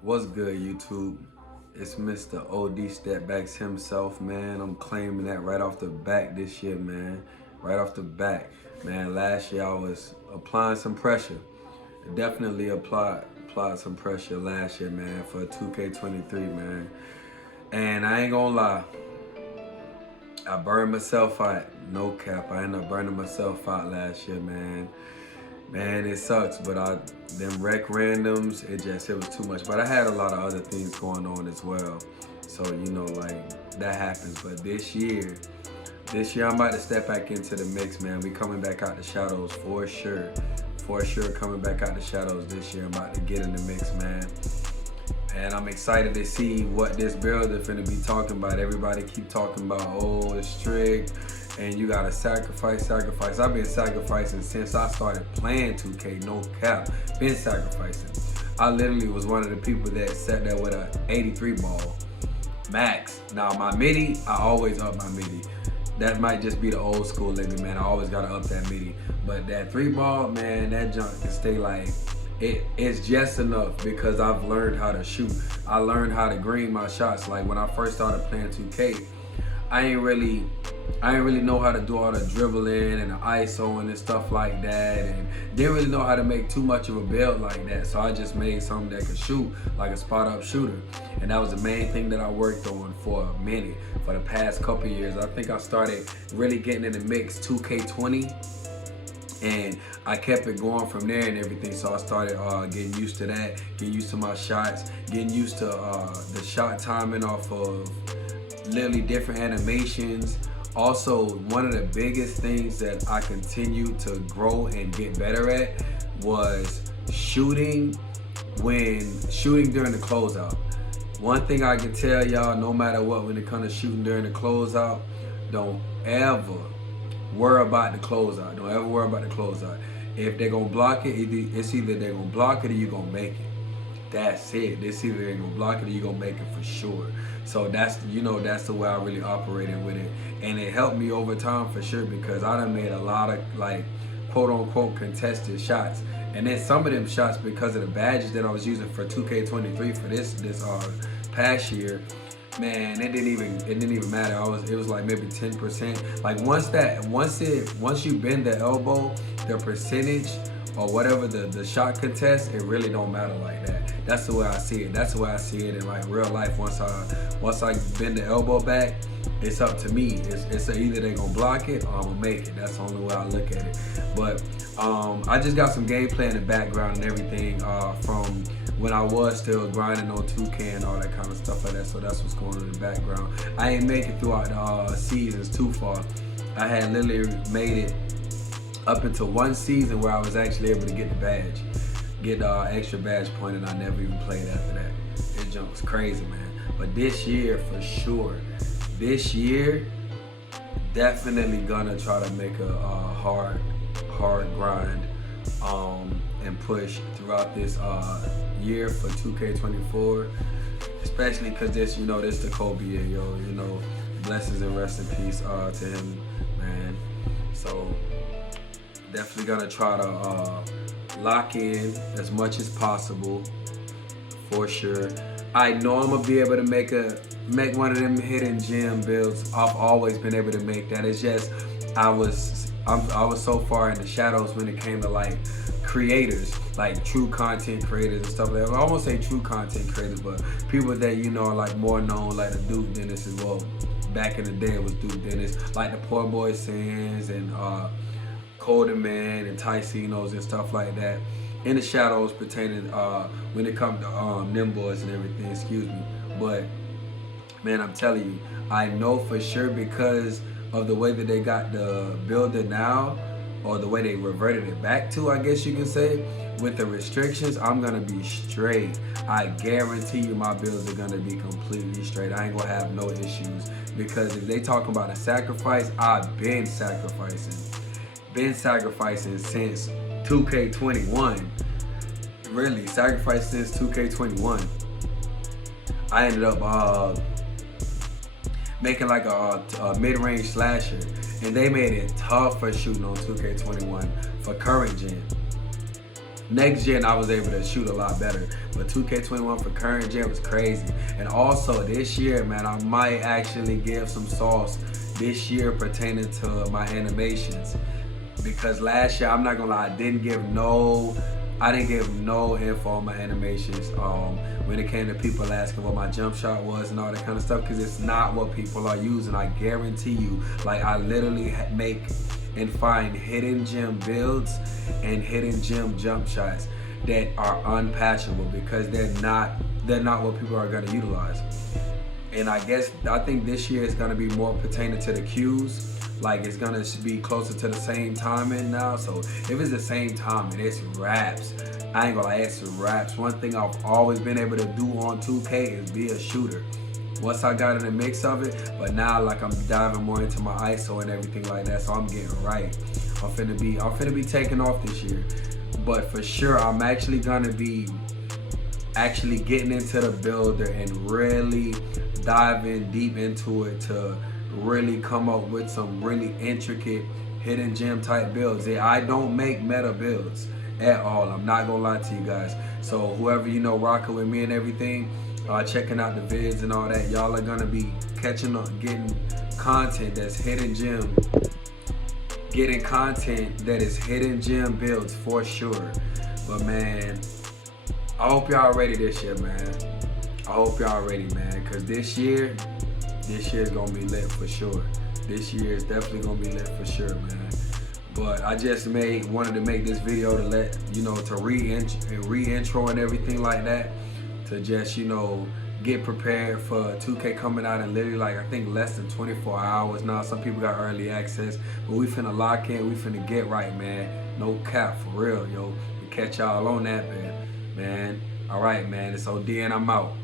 What's good, YouTube? It's Mr. OD Stepbacks himself, man. I'm claiming that right off the back this year, man. Right off the back. Man, last year I was applying some pressure. Definitely applied some pressure last year, man, for 2K23, man. And I ain't gonna lie, I burned myself out. No cap, I ended up burning myself out last year, man. Man, it sucks, but them rec randoms, it was too much. But I had a lot of other things going on as well. So, like that happens. But this year I'm about to step back into the mix, man. We coming back out the shadows for sure. For sure coming back out the shadows this year. I'm about to get in the mix, man. And I'm excited to see what this build is finna be talking about. Everybody keep talking about, oh, it's strict, and you gotta sacrifice. I've been sacrificing since I started playing 2K, no cap. Been sacrificing. I literally was one of the people that sat there with a 83 ball, max. Now my midi, I always up my midi. That might just be the old school in me, man. I always gotta up that midi. But that 3 ball, man, that junk can stay like, it's just enough because I've learned how to shoot. I learned how to green my shots. Like when I first started playing 2K, I ain't really know how to do all the dribbling and the ISO and stuff like that, and didn't really know how to make too much of a build like that. So I just made something that could shoot, like a spot up shooter. And that was the main thing that I worked on for a minute, for the past couple years. I think I started really getting in the mix 2K20. And I kept it going from there and everything. So I started getting used to that, getting used to my shots, getting used to the shot timing off of literally different animations. Also, one of the biggest things that I continue to grow and get better at was shooting during the closeout. One thing I can tell y'all, no matter what, when it comes to shooting during the closeout, don't ever worry about the closeout. Don't ever worry about the closeout. If they're gonna block it, it's either they're gonna block it or you're gonna make it. That's it. It's either they're gonna block it or you're gonna make it for sure. So that's the way I really operated with it. And it helped me over time for sure because I done made a lot of like quote unquote contested shots. And then some of them shots, because of the badges that I was using for 2K23 for this past year, man, it didn't even matter. It was like maybe 10%. Like once you bend the elbow, the percentage or whatever the shot contest, it really don't matter like that. That's the way I see it. That's the way I see it in like real life. Once I bend the elbow back, it's up to me. It's either they gonna block it or I'm gonna make it. That's the only way I look at it. But I just got some gameplay in the background and everything from when I was still grinding on 2K and all that kind of stuff like that. So that's what's going on in the background. I ain't make it throughout the seasons too far. I had literally made it up until one season where I was actually able to get the badge, get extra badge point, and I never even played after that. It jump was crazy, man. But this year, for sure, definitely gonna try to make a hard grind and push throughout this year for 2K24, especially because this the Kobe year, yo. Blessings and rest in peace to him, man. So definitely gonna try to lock in as much as possible for sure. I know I'm gonna be able to make one of them hidden gem builds. I've always been able to make that. It's just I was so far in the shadows when it came to like creators, like true content creators and stuff like that. I won't say true content creators, but people that are like more known, like the Duke Dennis as well. Back in the day it was Duke Dennis, like the Poor Boy Sands and Colden Man and Tycinos and stuff like that. In the shadows pertaining when it comes to them boys and everything, excuse me. But man, I'm telling you, I know for sure because of the way that they got the builder now, or the way they reverted it back to, I guess you can say, with the restrictions, I'm gonna be straight. I guarantee you my builds are gonna be completely straight. I ain't gonna have no issues because if they talk about a sacrifice, I've been sacrificing. Been sacrificing since 2K21. Really, sacrificed since 2K21. I ended up making like a mid-range slasher, and they made it tough for shooting on 2K21 for current gen. Next gen, I was able to shoot a lot better, but 2K21 for current gen was crazy. And also this year, man, I might actually give some sauce this year pertaining to my animations, because last year, I'm not gonna lie, I didn't give no info on my animations when it came to people asking what my jump shot was and all that kind of stuff, because it's not what people are using. I guarantee you, like, I literally make and find hidden gem builds and hidden gem jump shots that are unpatchable, because they're not what people are gonna utilize. And I think this year is gonna be more pertaining to the cues. Like, it's gonna be closer to the same timing now. So if it's the same timing, it's raps. I ain't gonna lie, it's raps. One thing I've always been able to do on 2K is be a shooter. Once I got in the mix of it, but now, like, I'm diving more into my ISO and everything like that, so I'm getting right. I'm finna be taking off this year. But for sure, I'm actually gonna be getting into the builder and really diving deep into it to really come up with some really intricate hidden gem type builds. I don't make meta builds at all. I'm not gonna lie to you guys. So whoever, you know, rocking with me and everything, checking out the vids and all that, y'all are gonna be catching up, getting content that's hidden gem, getting content that is hidden gem builds for sure. But man, I hope y'all ready this year, man. I hope y'all ready, man, because this year is gonna be lit for sure. This year is definitely gonna be lit for sure, man. But I just wanted to make this video to let you know, to re-intro and everything like that, to just, you know, get prepared for 2K coming out in literally, like, I think less than 24 hours now. Some people got early access, but we finna lock in, we finna get right, man. No cap, for real, yo. We catch y'all on that, man. All right, man, it's OD and I'm out.